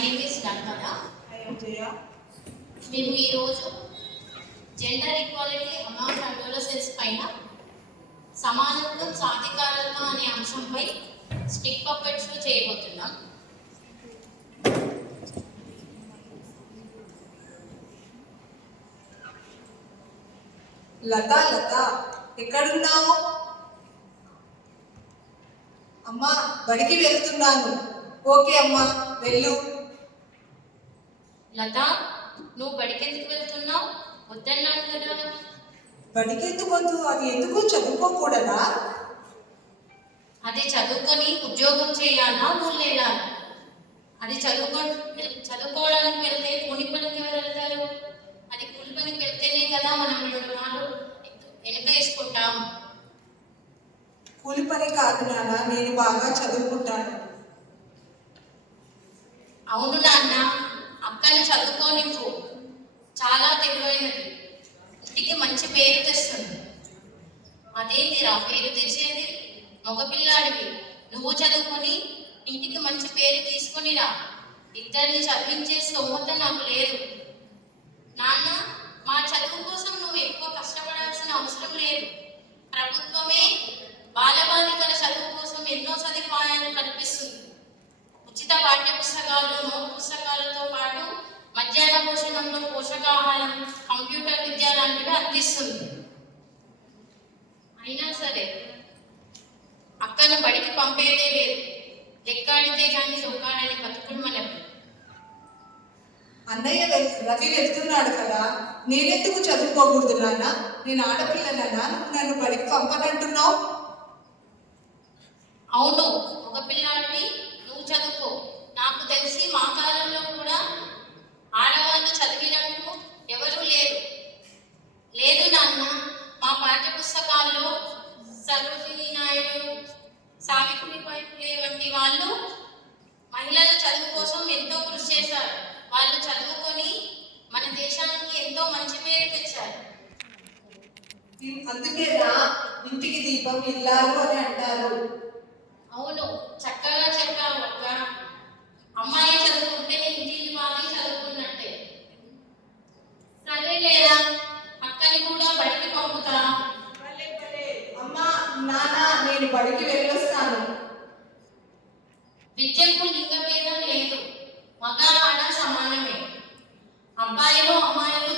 Name is నందన. మేము ఈరోజు gender equality among అడోలసెంట్స్ పైన సమానత్వం సాధికారత అనే అంశంపై స్టిక్ పప్పెట్స్ చేయబోతున్నాం. లత ఎక్కడున్నావు? అమ్మా బడికి వెళ్తున్నాను. ఓకే అమ్మా వెళ్ళు. లత, నువ్వు బడికి ఎందుకు వెళ్తున్నావు? వద్దన్నాను కదా. బడికి ఎందుకు వద్దు? అది ఎందుకు చదువుకోకూడదా? అది చదువుకొని ఉద్యోగం చేయాలా లేదా? అది చదువుకోవడానికి వెళ్తే కూలి పనికి ఎవరు వెళ్తారు? అది కూలి పనికి వెళ్తేనే కదా మనం 2 నాళ్ళు వెనక వేసుకుంటాం. కూలి పని కాదు నాన్న, నేను బాగా చదువుకుంటాను. అవును నాన్న, అక్కని చదువుకోనివ్వు. చాలా తెలివైనది, ఇంటికి మంచి పేరు తెస్తుంది. అదేంటిరా పేరు తెచ్చేది? మగపిల్లాడివి, నువ్వు చదువుకొని ఇంటికి మంచి పేరు తీసుకునిరా. ఇద్దరిని చదివించే స్తోమత నాకు లేదు నాన్న. మా చదువు కోసం నువ్వు ఎక్కువ కష్టపడాల్సిన అవసరం లేదు. ప్రభుత్వమే బాలబాలికల చదువు కోసం ఎన్నో సదుపాయాలు కల్పిస్తుంది. ఉచిత పాఠ్య పుస్తకాలు, నోట్ పుస్తకాలతో పాటు మధ్యాహ్న భోజనంలో పోషకాహారం, కంప్యూటర్ విద్య లాంటివి అందిస్తుంది. అయినా సరే అక్కను బడికి పంపేదే లేదు. లెక్కాడితే కానీ లొక్కాడని బతుకులు మనవి. అన్నయ్య రవి వెళ్తున్నాడు కదా, నేనెందుకు చదువుకోకూడదు నాన్న? నేను ఆడపిల్లనన్నా, నన్ను బడికి పంపనంటున్నావు? అవును, మగపిల్లాడివి, నువ్వు చదువుకో. నాకు తెలిసి మా కాలంలో కూడా ఆడవాళ్ళు చదివినట్టు ఎవరూ లేరు. లేదు నాన్న, మా పాఠ్య పుస్తకాల్లో సరోజినీ నాయుడు, సావిత్రిబాయి ఫులే వంటి వాళ్ళు మహిళల చదువు కోసం ఎంతో కృషి చేశారు. వాళ్ళు చదువుకొని మన దేశానికి ఎంతో మంచి పేరు తెచ్చారు. అందుకేనా ఇంటికి దీపం ఇల్లాలు అని అంటారు. అవును, చక్కగా చెప్పావు అక్క. అమ్మాయి చదువుకుంటే ఇంటిని బాగా చదువుకున్నట్టే. సరే లేదా, అక్కని కూడా బడికి పంపుతా. అమ్మా నాన్న, నేను బడికి వెళ్ళొస్తాను. విద్యకు లింగ భేదం లేదు, మగ ఆడ సమానమే. అబ్బాయిలు అమ్మాయిలు